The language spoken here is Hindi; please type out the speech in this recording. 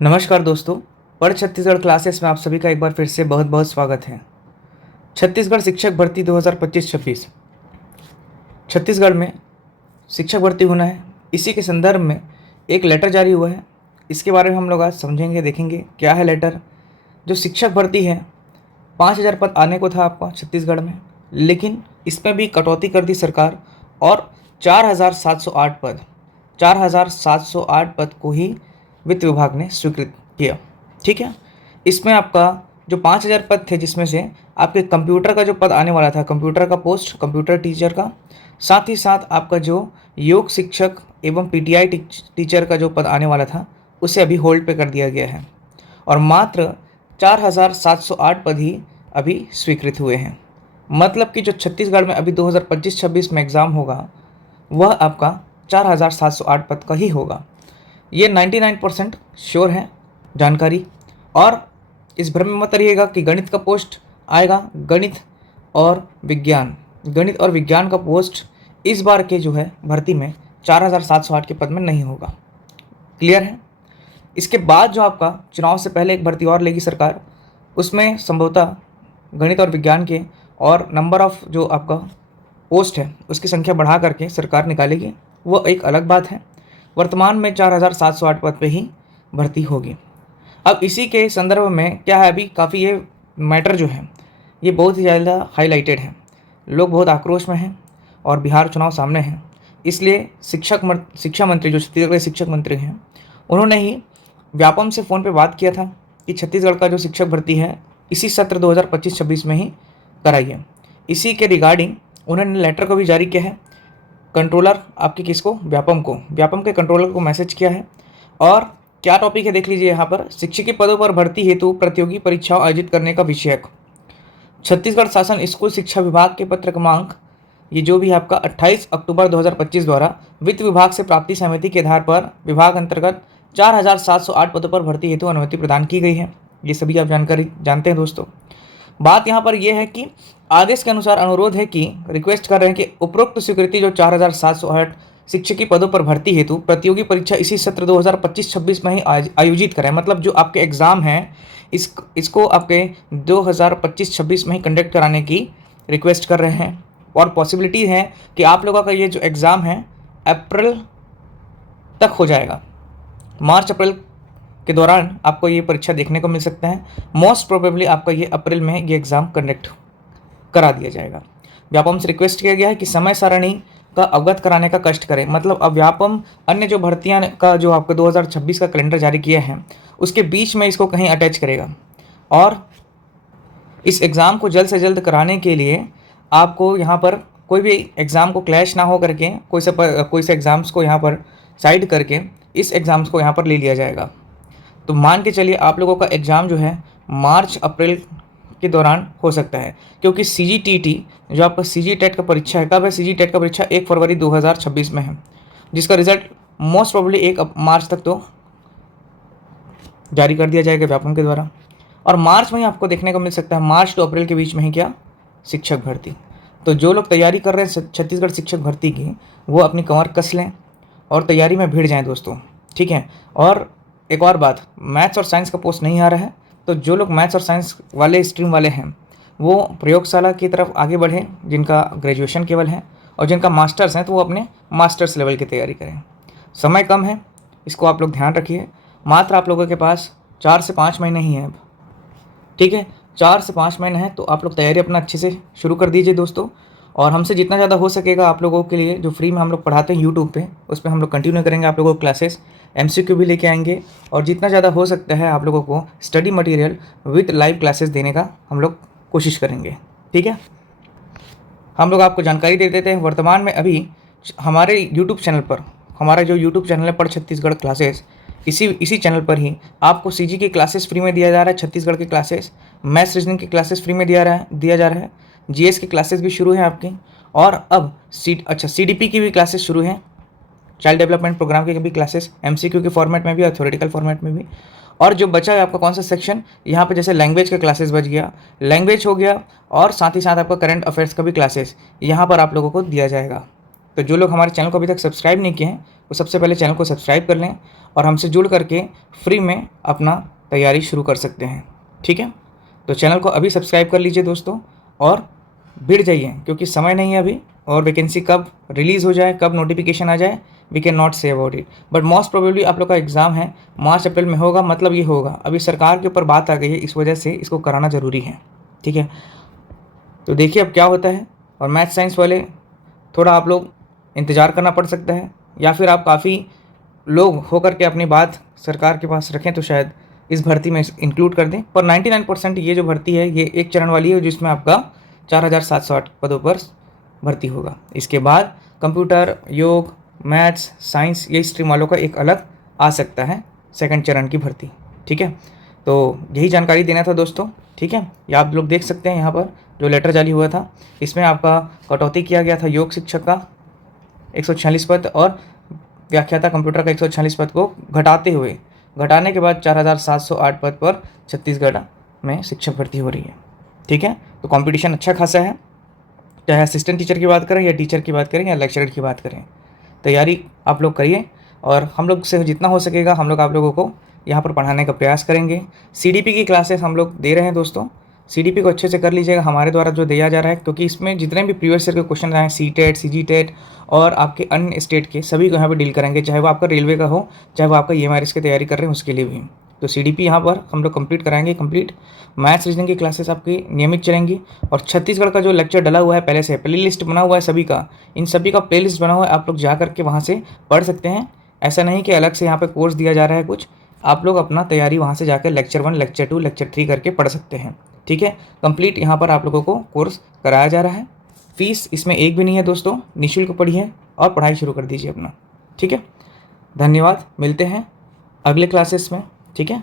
नमस्कार दोस्तों। पढ़ छत्तीसगढ़ क्लासेस में आप सभी का एक बार फिर से बहुत बहुत स्वागत है। छत्तीसगढ़ शिक्षक भर्ती 2025-26 छत्तीसगढ़ में शिक्षक भर्ती होना है। इसी के संदर्भ में एक लेटर जारी हुआ है। इसके बारे में हम लोग आज समझेंगे, देखेंगे क्या है लेटर। जो शिक्षक भर्ती है 5,000 पद आने को था आपका छत्तीसगढ़ में, लेकिन इसमें भी कटौती कर दी सरकार और 4,708 पद को ही वित्त विभाग ने स्वीकृत किया। ठीक है, इसमें आपका जो 5,000 पद थे, जिसमें से आपके कंप्यूटर का जो पद आने वाला था, कंप्यूटर का पोस्ट, कंप्यूटर टीचर का, साथ ही साथ आपका जो योग शिक्षक एवं पीटीआई टीचर का जो पद आने वाला था, उसे अभी होल्ड पे कर दिया गया है और मात्र 4,708 पद ही अभी स्वीकृत हुए हैं। मतलब कि जो छत्तीसगढ़ में अभी 2025-26 में एग्ज़ाम होगा वह आपका 4,708 पद का ही होगा। ये 99% श्योर है जानकारी। और इस भ्रम में मत रहिएगा कि गणित का पोस्ट आएगा। गणित और विज्ञान का पोस्ट इस बार के जो है भर्ती में 4,708 के पद में नहीं होगा। क्लियर है। इसके बाद जो आपका चुनाव से पहले एक भर्ती और लेगी सरकार, उसमें संभवतः गणित और विज्ञान के और नंबर ऑफ जो आपका पोस्ट है उसकी संख्या बढ़ा करके सरकार निकालेगी, वो एक अलग बात है। वर्तमान में 4,708 पद पे ही भर्ती होगी। अब इसी के संदर्भ में क्या है, अभी काफ़ी ये मैटर जो है ये बहुत ही ज़्यादा हाईलाइटेड है। लोग बहुत आक्रोश में हैं और बिहार चुनाव सामने है, इसलिए शिक्षा मंत्री जो छत्तीसगढ़ के शिक्षक मंत्री हैं, उन्होंने ही व्यापम से फ़ोन पे बात किया था कि छत्तीसगढ़ का जो शिक्षक भर्ती है इसी सत्र 2025-26 में ही कराइए। इसी के रिगार्डिंग उन्होंने लेटर को भी जारी किया है। कंट्रोलर आपके किसको, व्यापम के कंट्रोलर को मैसेज किया है। और क्या टॉपिक है देख लीजिए यहाँ पर। शिक्षकी पदों पर भर्ती हेतु प्रतियोगी परीक्षाओं आयोजित करने का विषयक। छत्तीसगढ़ शासन स्कूल शिक्षा विभाग के पत्र क्रमांक ये जो भी आपका 28 अक्टूबर 2025 द्वारा वित्त विभाग से प्राप्ति सहमति के आधार पर विभाग अंतर्गत 4,708 पदों पर भर्ती हेतु अनुमति प्रदान की गई है। ये सभी आप जानकारी जानते हैं दोस्तों। बात यहाँ पर यह है कि आदेश के अनुसार अनुरोध है कि रिक्वेस्ट कर रहे हैं कि उपरोक्त स्वीकृति जो 4,708 शिक्षकी पदों पर भर्ती हेतु प्रतियोगी परीक्षा इसी सत्र 2025-26 में ही आयोजित करें। मतलब जो आपके एग्ज़ाम हैं इसको आपके 2025-26 में ही कंडक्ट कराने की रिक्वेस्ट कर रहे हैं। और पॉसिबिलिटी है कि आप लोगों का ये जो एग्ज़ाम है अप्रैल तक हो जाएगा। मार्च अप्रैल के दौरान आपको ये परीक्षा देखने को मिल सकता है। मोस्ट प्रोबेबली आपका ये अप्रैल में ये एग्ज़ाम कंडक्ट करा दिया जाएगा। व्यापम से रिक्वेस्ट किया गया है कि समय सारणी का अवगत कराने का कष्ट करें। मतलब अब व्यापम अन्य जो भर्तियां का जो आपका 2026 का कैलेंडर जारी किया है उसके बीच में इसको कहीं अटैच करेगा। और इस एग्ज़ाम को जल्द से जल्द कराने के लिए आपको यहाँ पर कोई भी एग्ज़ाम को क्लैश ना हो करके कोई से एग्ज़ाम्स को यहाँ पर साइड करके इस एग्ज़ाम्स को यहाँ पर ले लिया जाएगा। तो मान के चलिए आप लोगों का एग्ज़ाम जो है मार्च अप्रैल के दौरान हो सकता है, क्योंकि CGTT जो आपका CG टेट का परीक्षा है, कब है CG टेट का परीक्षा 1 फरवरी 2026 में है, जिसका रिजल्ट मोस्ट प्रोबेबली 1 मार्च तक तो जारी कर दिया जाएगा व्यापम के द्वारा। और मार्च में ही आपको देखने को मिल सकता है, मार्च टू अप्रैल के बीच में ही क्या, शिक्षक भर्ती। तो जो लोग तैयारी कर रहे हैं छत्तीसगढ़ शिक्षक भर्ती की, वो अपनी कमर कस लें और तैयारी में भिड़ जाएँ दोस्तों। ठीक है। और एक और बात, मैथ्स और साइंस का पोस्ट नहीं आ रहा है, तो जो लोग मैथ्स और साइंस वाले स्ट्रीम वाले हैं वो प्रयोगशाला की तरफ आगे बढ़ें, जिनका ग्रेजुएशन केवल है, और जिनका मास्टर्स हैं तो वो अपने मास्टर्स लेवल की तैयारी करें। समय कम है, इसको आप लोग ध्यान रखिए। मात्र आप लोगों के पास 4 से 5 महीने ही हैं अब। ठीक है, 4 से 5 महीने हैं, तो आप लोग तैयारी अपना अच्छे से शुरू कर दीजिए दोस्तों। और हमसे जितना ज़्यादा हो सकेगा आप लोगों के लिए जो फ्री में हम लोग पढ़ाते हैं यूट्यूब पे, उस पर हम लोग कंटिन्यू करेंगे। आप लोगों को क्लासेस MCQ भी लेके आएंगे, और जितना ज़्यादा हो सकता है आप लोगों को study material with live classes देने का हम लोग कोशिश करेंगे। ठीक है, हम लोग आपको जानकारी दे देते हैं। वर्तमान में अभी हमारे यूट्यूब चैनल पर, हमारा जो यूट्यूब चैनल है पढ़ छत्तीसगढ़ क्लासेस, इसी चैनल पर ही आपको CG की क्लासेस फ्री में दिया जा रहा है। छत्तीसगढ़ की क्लासेस, मैथ्स रीजनिंग की क्लासेस फ्री में दिया जा रहा है। GS की क्लासेस भी शुरू हैं आपकी, और अब CDP की भी क्लासेस शुरू हैं। चाइल्ड डेवलपमेंट प्रोग्राम की भी क्लासेस MCQ के फॉर्मेट में भी और थ्योरेटिकल फॉर्मेट में भी। और जो बचा है आपका कौन सा सेक्शन, यहाँ पे जैसे लैंग्वेज का क्लासेस बच गया, लैंग्वेज हो गया, और साथ ही साथ आपका करंट अफेयर्स का भी क्लासेस यहाँ पर आप लोगों को दिया जाएगा। तो जो लोग हमारे चैनल को अभी तक सब्सक्राइब नहीं किए हैं वो सबसे पहले चैनल को सब्सक्राइब कर लें और हमसे जुड़ करके फ्री में अपना तैयारी शुरू कर सकते हैं। ठीक है, तो चैनल को अभी सब्सक्राइब कर लीजिए दोस्तों और भिड़ जाइए, क्योंकि समय नहीं है अभी, और वैकेंसी कब रिलीज़ हो जाए, कब नोटिफिकेशन आ जाए, we can not say about it. But most probably आप लोग का एग्ज़ाम है मार्च अप्रैल में होगा, मतलब ये होगा। अभी सरकार के ऊपर बात आ गई है, इस वजह से इसको कराना ज़रूरी है। ठीक है, तो देखिए अब क्या होता है। और मैथ साइंस वाले थोड़ा आप लोग इंतज़ार करना पड़ सकता है, या फिर आप काफ़ी लोग होकर के अपनी बात सरकार के पास रखें तो शायद इस भर्ती में इंक्लूड कर दें। पर 99% ये जो भर्ती है ये एक चरण वाली है, जिसमें आपका 4708 पदों पर भर्ती होगा। इसके बाद कंप्यूटर, योग, मैथ्स, साइंस ये स्ट्रीम वालों का एक अलग आ सकता है सेकंड चरण की भर्ती। ठीक है, तो यही जानकारी देना था दोस्तों। ठीक है, ये आप लोग देख सकते हैं यहाँ पर जो लेटर जारी हुआ था, इसमें आपका कटौती किया गया था योग शिक्षक का 146 पद और व्याख्याता कंप्यूटर का 146 पद को घटाने के बाद 4708 पद पर छत्तीसगढ़ में शिक्षक भर्ती हो रही है। ठीक है, तो कंपटीशन अच्छा खासा है, चाहे असिस्टेंट टीचर की बात करें या टीचर की बात करें या लेक्चरर की बात करें। तैयारी आप लोग करिए और हम लोग से जितना हो सकेगा हम लोग आप लोगों को यहाँ पर पढ़ाने का प्रयास करेंगे। सीडीपी की क्लासेस हम लोग दे रहे हैं दोस्तों, सीडीपी को अच्छे से कर लीजिएगा हमारे द्वारा जो दिया जा रहा है, क्योंकि इसमें जितने भी प्रीवियस ईयर के क्वेश्चन आए सीटेट, सीजीटेट और आपके अन्य स्टेट के सभी को यहाँ पे डील करेंगे, चाहे वो आपका रेलवे का हो, चाहे वो आपका ईएमआरएस की तैयारी कर रहे हैं उसके लिए भी। तो सीडीपी यहाँ पर हम लोग कंप्लीट कराएंगे। कंप्लीट मैथ्स रीजनिंग की क्लासेस आपकी नियमित चलेंगी। और छत्तीसगढ़ का जो लेक्चर डला हुआ है पहले से, प्ले लिस्ट बना हुआ है सभी का, इन सभी का प्ले लिस्ट बना हुआ है, आप लोग जा करके वहाँ से पढ़ सकते हैं। ऐसा नहीं कि अलग से यहाँ पे कोर्स दिया जा रहा है कुछ, आप लोग अपना तैयारी वहाँ से जाकर लेक्चर 1, लेक्चर 2, लेक्चर 3 करके पढ़ सकते हैं। ठीक है, कंप्लीट यहाँ पर आप लोगों को कोर्स कराया जा रहा है। फीस इसमें एक भी नहीं है दोस्तों, निःशुल्क पढ़िए और पढ़ाई शुरू कर दीजिए अपना। ठीक है, धन्यवाद, मिलते हैं अगले क्लासेस में। ठीक है।